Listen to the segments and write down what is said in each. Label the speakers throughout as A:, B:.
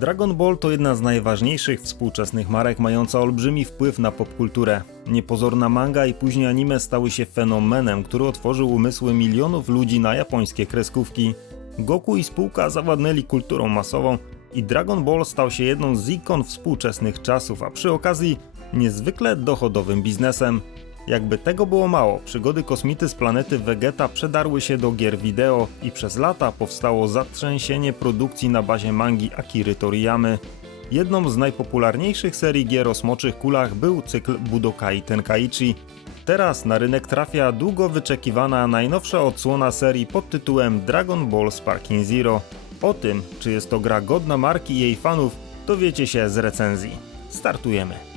A: Dragon Ball to jedna z najważniejszych współczesnych marek mająca olbrzymi wpływ na popkulturę. Niepozorna manga i później anime stały się fenomenem, który otworzył umysły milionów ludzi na japońskie kreskówki. Goku i spółka zawładnęli kulturą masową i Dragon Ball stał się jedną z ikon współczesnych czasów, a przy okazji niezwykle dochodowym biznesem. Jakby tego było mało, przygody kosmity z planety Vegeta przedarły się do gier wideo i przez lata powstało zatrzęsienie produkcji na bazie mangi Akiry Toriyamy. Jedną z najpopularniejszych serii gier o smoczych kulach był cykl Budokai Tenkaichi. Teraz na rynek trafia długo wyczekiwana najnowsza odsłona serii pod tytułem Dragon Ball Sparking Zero. O tym, czy jest to gra godna marki i jej fanów, dowiecie się z recenzji. Startujemy.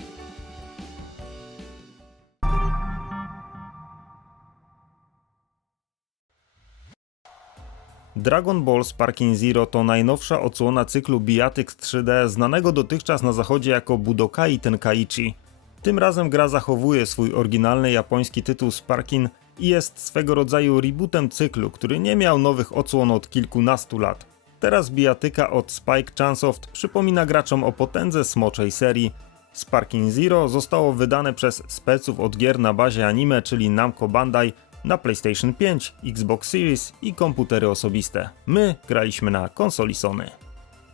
A: Dragon Ball Sparking Zero to najnowsza odsłona cyklu Biatix 3D znanego dotychczas na zachodzie jako Budokai Tenkaichi. Tym razem gra zachowuje swój oryginalny japoński tytuł Sparking i jest swego rodzaju rebootem cyklu, który nie miał nowych odsłon od kilkunastu lat. Teraz bijatyka od Spike Chunsoft przypomina graczom o potędze smoczej serii. Sparking Zero zostało wydane przez speców od gier na bazie anime, czyli Namco Bandai, na PlayStation 5, Xbox Series i komputery osobiste. My graliśmy na konsoli Sony.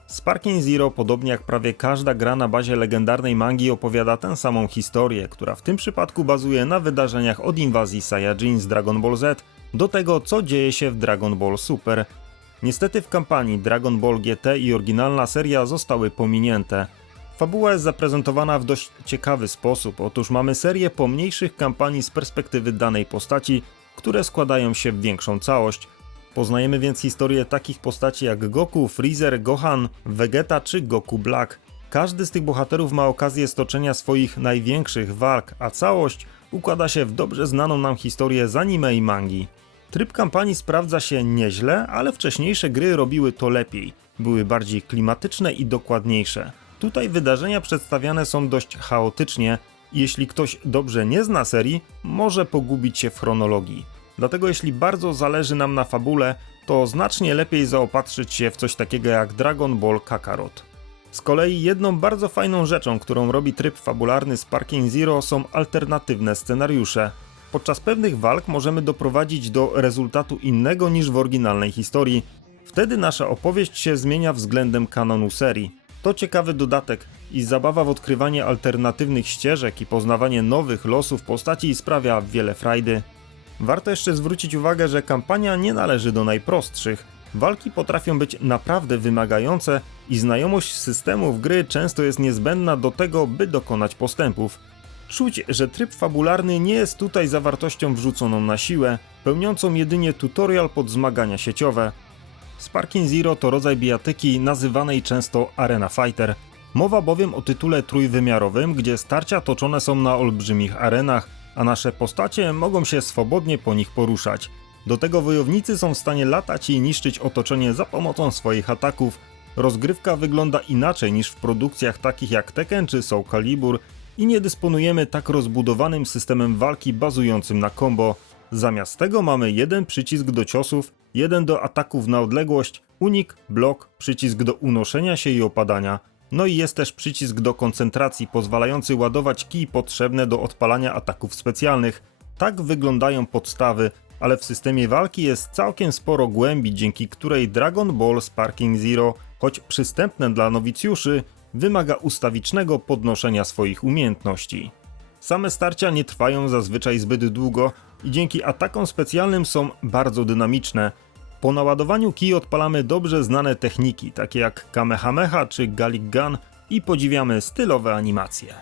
A: Sparking Zero, podobnie jak prawie każda gra na bazie legendarnej mangi, opowiada tę samą historię, która w tym przypadku bazuje na wydarzeniach od inwazji Saiyajin z Dragon Ball Z do tego, co dzieje się w Dragon Ball Super. Niestety w kampanii Dragon Ball GT i oryginalna seria zostały pominięte. Fabuła jest zaprezentowana w dość ciekawy sposób. Otóż mamy serię pomniejszych kampanii z perspektywy danej postaci, które składają się w większą całość. Poznajemy więc historię takich postaci jak Goku, Freezer, Gohan, Vegeta czy Goku Black. Każdy z tych bohaterów ma okazję stoczenia swoich największych walk, a całość układa się w dobrze znaną nam historię z anime i mangi. Tryb kampanii sprawdza się nieźle, ale wcześniejsze gry robiły to lepiej. Były bardziej klimatyczne i dokładniejsze. Tutaj wydarzenia przedstawiane są dość chaotycznie, jeśli ktoś dobrze nie zna serii, może pogubić się w chronologii. Dlatego jeśli bardzo zależy nam na fabule, to znacznie lepiej zaopatrzyć się w coś takiego jak Dragon Ball Kakarot. Z kolei jedną bardzo fajną rzeczą, którą robi tryb fabularny z Parking Zero są alternatywne scenariusze. Podczas pewnych walk możemy doprowadzić do rezultatu innego niż w oryginalnej historii. Wtedy nasza opowieść się zmienia względem kanonu serii. To ciekawy dodatek i zabawa w odkrywanie alternatywnych ścieżek i poznawanie nowych losów postaci sprawia wiele frajdy. Warto jeszcze zwrócić uwagę, że kampania nie należy do najprostszych. Walki potrafią być naprawdę wymagające i znajomość systemów gry często jest niezbędna do tego, by dokonać postępów. Czuć, że tryb fabularny nie jest tutaj zawartością wrzuconą na siłę, pełniącą jedynie tutorial pod zmagania sieciowe. Sparking Zero to rodzaj bijatyki nazywanej często Arena Fighter. Mowa bowiem o tytule trójwymiarowym, gdzie starcia toczone są na olbrzymich arenach, a nasze postacie mogą się swobodnie po nich poruszać. Do tego wojownicy są w stanie latać i niszczyć otoczenie za pomocą swoich ataków. Rozgrywka wygląda inaczej niż w produkcjach takich jak Tekken czy Soul Calibur i nie dysponujemy tak rozbudowanym systemem walki bazującym na combo. Zamiast tego mamy jeden przycisk do ciosów, jeden do ataków na odległość, unik, blok, przycisk do unoszenia się i opadania. No i jest też przycisk do koncentracji, pozwalający ładować kij potrzebne do odpalania ataków specjalnych. Tak wyglądają podstawy, ale w systemie walki jest całkiem sporo głębi, dzięki której Dragon Ball Sparking Zero, choć przystępne dla nowicjuszy, wymaga ustawicznego podnoszenia swoich umiejętności. Same starcia nie trwają zazwyczaj zbyt długo i dzięki atakom specjalnym są bardzo dynamiczne. Po naładowaniu kij odpalamy dobrze znane techniki, takie jak Kamehameha czy Galick Gun i podziwiamy stylowe animacje.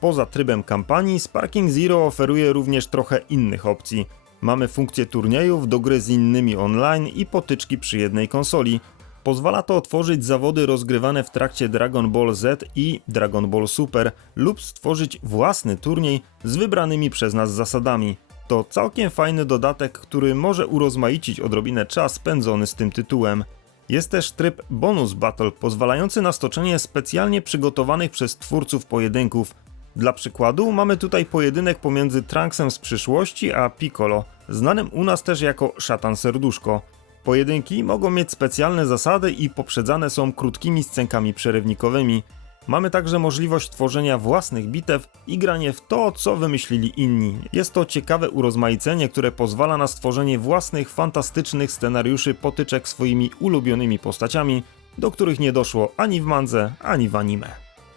A: Poza trybem kampanii, Sparking Zero oferuje również trochę innych opcji. Mamy funkcję turniejów do gry z innymi online i potyczki przy jednej konsoli. Pozwala to otworzyć zawody rozgrywane w trakcie Dragon Ball Z i Dragon Ball Super lub stworzyć własny turniej z wybranymi przez nas zasadami. To całkiem fajny dodatek, który może urozmaicić odrobinę czas spędzony z tym tytułem. Jest też tryb Bonus Battle, pozwalający na stoczenie specjalnie przygotowanych przez twórców pojedynków. Dla przykładu mamy tutaj pojedynek pomiędzy Trunksem z przyszłości a Piccolo, znanym u nas też jako Szatan Serduszko. Pojedynki mogą mieć specjalne zasady i poprzedzane są krótkimi scenkami przerywnikowymi. Mamy także możliwość tworzenia własnych bitew i granie w to, co wymyślili inni. Jest to ciekawe urozmaicenie, które pozwala na stworzenie własnych, fantastycznych scenariuszy potyczek swoimi ulubionymi postaciami, do których nie doszło ani w mandze, ani w anime.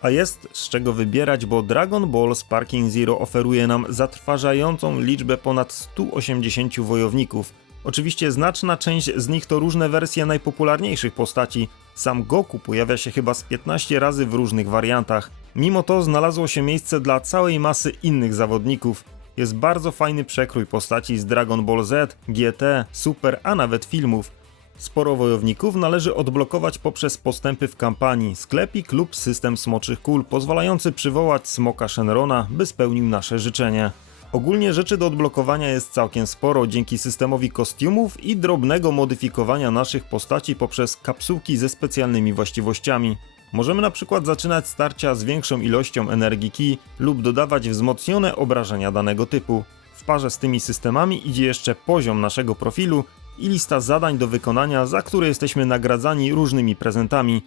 A: A jest z czego wybierać, bo Dragon Ball Sparking Zero oferuje nam zatrważającą liczbę ponad 180 wojowników. Oczywiście znaczna część z nich to różne wersje najpopularniejszych postaci. Sam Goku pojawia się chyba z 15 razy w różnych wariantach. Mimo to znalazło się miejsce dla całej masy innych zawodników. Jest bardzo fajny przekrój postaci z Dragon Ball Z, GT, Super, a nawet filmów. Sporo wojowników należy odblokować poprzez postępy w kampanii, sklepik lub system smoczych kul pozwalający przywołać smoka Shenrona, by spełnił nasze życzenie. Ogólnie rzeczy do odblokowania jest całkiem sporo dzięki systemowi kostiumów i drobnego modyfikowania naszych postaci poprzez kapsułki ze specjalnymi właściwościami. Możemy na przykład zaczynać starcia z większą ilością energii ki lub dodawać wzmocnione obrażenia danego typu. W parze z tymi systemami idzie jeszcze poziom naszego profilu i lista zadań do wykonania, za które jesteśmy nagradzani różnymi prezentami.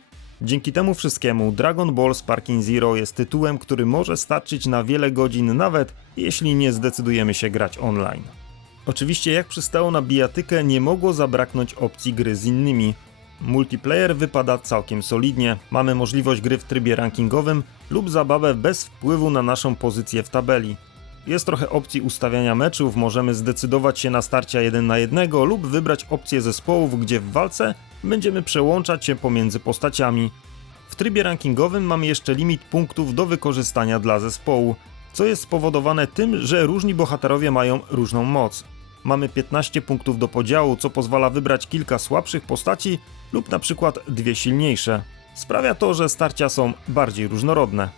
A: Dzięki temu wszystkiemu Dragon Ball Sparking Zero jest tytułem, który może starczyć na wiele godzin, nawet jeśli nie zdecydujemy się grać online. Oczywiście, jak przystało na bijatykę, nie mogło zabraknąć opcji gry z innymi. Multiplayer wypada całkiem solidnie, mamy możliwość gry w trybie rankingowym lub zabawę bez wpływu na naszą pozycję w tabeli. Jest trochę opcji ustawiania meczów, możemy zdecydować się na starcia 1 na 1 lub wybrać opcję zespołów, gdzie w walce będziemy przełączać się pomiędzy postaciami. W trybie rankingowym mamy jeszcze limit punktów do wykorzystania dla zespołu, co jest spowodowane tym, że różni bohaterowie mają różną moc. Mamy 15 punktów do podziału, co pozwala wybrać kilka słabszych postaci lub na przykład dwie silniejsze. Sprawia to, że starcia są bardziej różnorodne.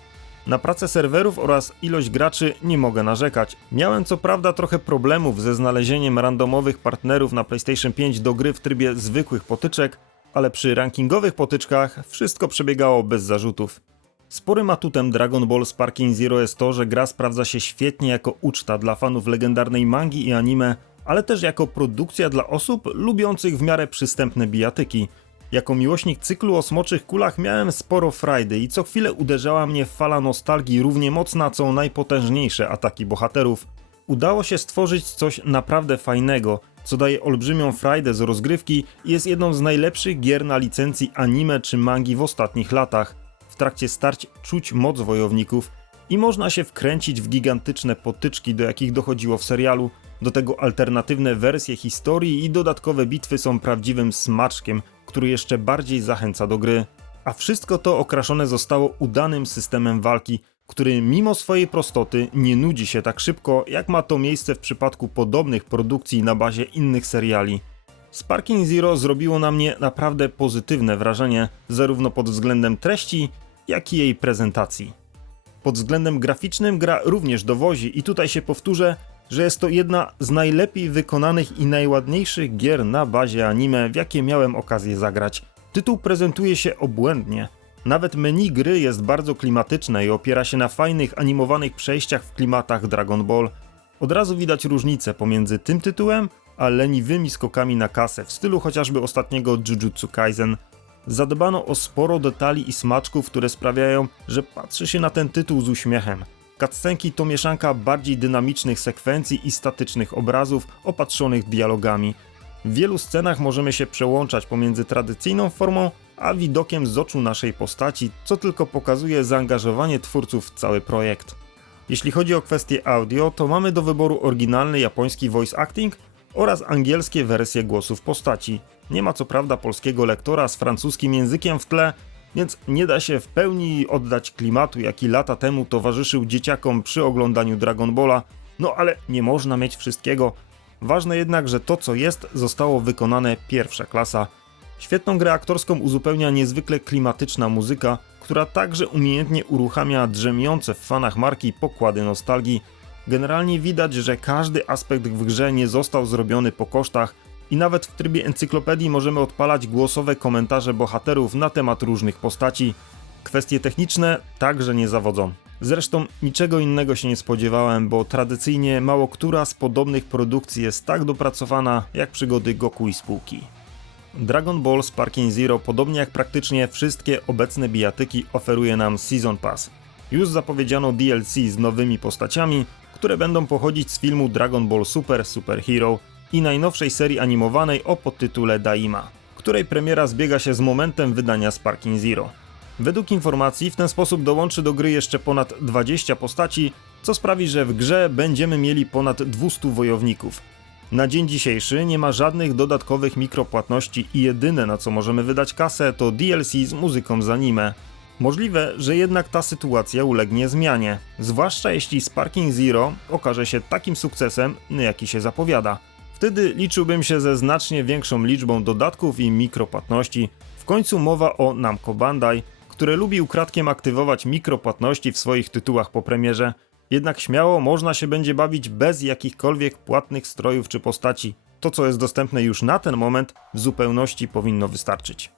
A: Na pracę serwerów oraz ilość graczy nie mogę narzekać. Miałem co prawda trochę problemów ze znalezieniem randomowych partnerów na PlayStation 5 do gry w trybie zwykłych potyczek, ale przy rankingowych potyczkach wszystko przebiegało bez zarzutów. Sporym atutem Dragon Ball Sparking Zero jest to, że gra sprawdza się świetnie jako uczta dla fanów legendarnej mangi i anime, ale też jako produkcja dla osób lubiących w miarę przystępne bijatyki – jako miłośnik cyklu o smoczych kulach miałem sporo frajdy i co chwilę uderzała mnie fala nostalgii równie mocna co najpotężniejsze ataki bohaterów. Udało się stworzyć coś naprawdę fajnego, co daje olbrzymią frajdę z rozgrywki i jest jedną z najlepszych gier na licencji anime czy mangi w ostatnich latach. W trakcie starć czuć moc wojowników i można się wkręcić w gigantyczne potyczki, do jakich dochodziło w serialu. Do tego alternatywne wersje historii i dodatkowe bitwy są prawdziwym smaczkiem, który jeszcze bardziej zachęca do gry. A wszystko to okraszone zostało udanym systemem walki, który mimo swojej prostoty nie nudzi się tak szybko, jak ma to miejsce w przypadku podobnych produkcji na bazie innych seriali. Sparking Zero zrobiło na mnie naprawdę pozytywne wrażenie, zarówno pod względem treści, jak i jej prezentacji. Pod względem graficznym gra również dowozi i tutaj się powtórzę, że jest to jedna z najlepiej wykonanych i najładniejszych gier na bazie anime, w jakie miałem okazję zagrać. Tytuł prezentuje się obłędnie. Nawet menu gry jest bardzo klimatyczne i opiera się na fajnych animowanych przejściach w klimatach Dragon Ball. Od razu widać różnicę pomiędzy tym tytułem a leniwymi skokami na kasę w stylu chociażby ostatniego Jujutsu Kaisen. Zadbano o sporo detali i smaczków, które sprawiają, że patrzy się na ten tytuł z uśmiechem. Cutscenki to mieszanka bardziej dynamicznych sekwencji i statycznych obrazów opatrzonych dialogami. W wielu scenach możemy się przełączać pomiędzy tradycyjną formą a widokiem z oczu naszej postaci, co tylko pokazuje zaangażowanie twórców w cały projekt. Jeśli chodzi o kwestię audio, to mamy do wyboru oryginalny japoński voice acting oraz angielskie wersje głosów postaci. Nie ma co prawda polskiego lektora z francuskim językiem w tle, więc nie da się w pełni oddać klimatu, jaki lata temu towarzyszył dzieciakom przy oglądaniu Dragon Balla, no ale nie można mieć wszystkiego. Ważne jednak, że to co jest zostało wykonane pierwsza klasa. Świetną grę aktorską uzupełnia niezwykle klimatyczna muzyka, która także umiejętnie uruchamia drzemiące w fanach marki pokłady nostalgii. Generalnie widać, że każdy aspekt w grze nie został zrobiony po kosztach, i nawet w trybie encyklopedii możemy odpalać głosowe komentarze bohaterów na temat różnych postaci. Kwestie techniczne także nie zawodzą. Zresztą niczego innego się nie spodziewałem, bo tradycyjnie mało która z podobnych produkcji jest tak dopracowana jak przygody Goku i spółki. Dragon Ball Sparking Zero, podobnie jak praktycznie wszystkie obecne bijatyki, oferuje nam Season Pass. Już zapowiedziano DLC z nowymi postaciami, które będą pochodzić z filmu Dragon Ball Super Super Hero i najnowszej serii animowanej o podtytule Daima, której premiera zbiega się z momentem wydania Sparking Zero. Według informacji w ten sposób dołączy do gry jeszcze ponad 20 postaci, co sprawi, że w grze będziemy mieli ponad 200 wojowników. Na dzień dzisiejszy nie ma żadnych dodatkowych mikropłatności i jedyne na co możemy wydać kasę to DLC z muzyką z anime. Możliwe, że jednak ta sytuacja ulegnie zmianie, zwłaszcza jeśli Sparking Zero okaże się takim sukcesem, jaki się zapowiada. Wtedy liczyłbym się ze znacznie większą liczbą dodatków i mikropłatności. W końcu mowa o Namco Bandai, które lubi ukradkiem aktywować mikropłatności w swoich tytułach po premierze. Jednak śmiało można się będzie bawić bez jakichkolwiek płatnych strojów czy postaci. To, co jest dostępne już na ten moment, w zupełności powinno wystarczyć.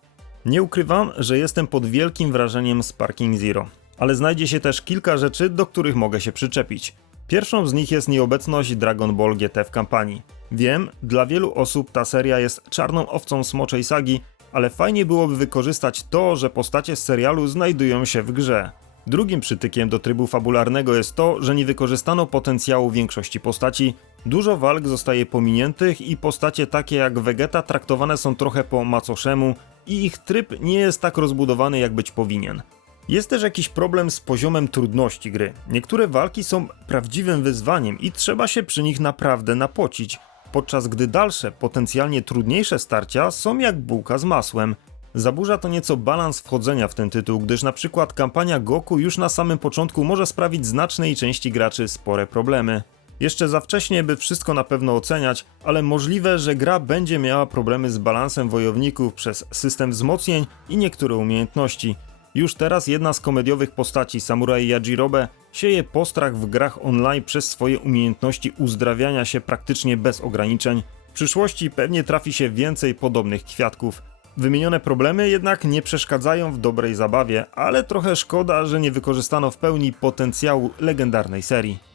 A: Nie ukrywam, że jestem pod wielkim wrażeniem Sparking Zero, ale znajdzie się też kilka rzeczy, do których mogę się przyczepić. Pierwszą z nich jest nieobecność Dragon Ball GT w kampanii. Wiem, dla wielu osób ta seria jest czarną owcą smoczej sagi, ale fajnie byłoby wykorzystać to, że postacie z serialu znajdują się w grze. Drugim przytykiem do trybu fabularnego jest to, że nie wykorzystano potencjału większości postaci, dużo walk zostaje pominiętych i postacie takie jak Vegeta traktowane są trochę po macoszemu i ich tryb nie jest tak rozbudowany jak być powinien. Jest też jakiś problem z poziomem trudności gry. Niektóre walki są prawdziwym wyzwaniem i trzeba się przy nich naprawdę napocić, podczas gdy dalsze, potencjalnie trudniejsze starcia są jak bułka z masłem. Zaburza to nieco balans wchodzenia w ten tytuł, gdyż na przykład kampania Goku już na samym początku może sprawić znacznej części graczy spore problemy. Jeszcze za wcześnie, by wszystko na pewno oceniać, ale możliwe, że gra będzie miała problemy z balansem wojowników przez system wzmocnień i niektóre umiejętności. Już teraz jedna z komediowych postaci, Samurai Yajirobe, sieje postrach w grach online przez swoje umiejętności uzdrawiania się praktycznie bez ograniczeń. W przyszłości pewnie trafi się więcej podobnych kwiatków. Wymienione problemy jednak nie przeszkadzają w dobrej zabawie, ale trochę szkoda, że nie wykorzystano w pełni potencjału legendarnej serii.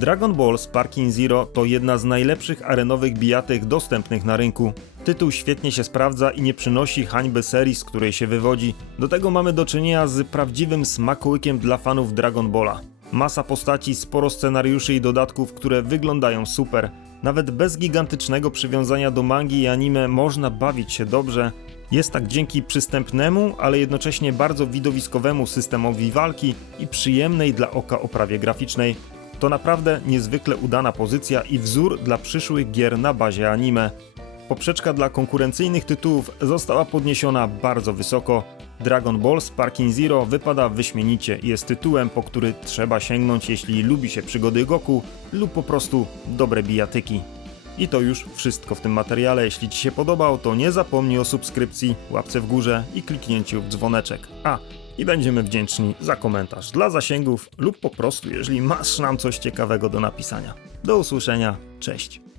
A: Dragon Ball Sparking Zero to jedna z najlepszych arenowych bijatek dostępnych na rynku. Tytuł świetnie się sprawdza i nie przynosi hańby serii, z której się wywodzi. Do tego mamy do czynienia z prawdziwym smakołykiem dla fanów Dragon Balla. Masa postaci, sporo scenariuszy i dodatków, które wyglądają super. Nawet bez gigantycznego przywiązania do mangi i anime można bawić się dobrze. Jest tak dzięki przystępnemu, ale jednocześnie bardzo widowiskowemu systemowi walki i przyjemnej dla oka oprawie graficznej. To naprawdę niezwykle udana pozycja i wzór dla przyszłych gier na bazie anime. Poprzeczka dla konkurencyjnych tytułów została podniesiona bardzo wysoko. Dragon Ball Sparking Zero wypada wyśmienicie i jest tytułem, po który trzeba sięgnąć, jeśli lubi się przygody Goku lub po prostu dobre bijatyki. I to już wszystko w tym materiale. Jeśli Ci się podobał, to nie zapomnij o subskrypcji, łapce w górze i kliknięciu w dzwoneczek. A, i będziemy wdzięczni za komentarz dla zasięgów lub po prostu, jeżeli masz nam coś ciekawego do napisania. Do usłyszenia, cześć.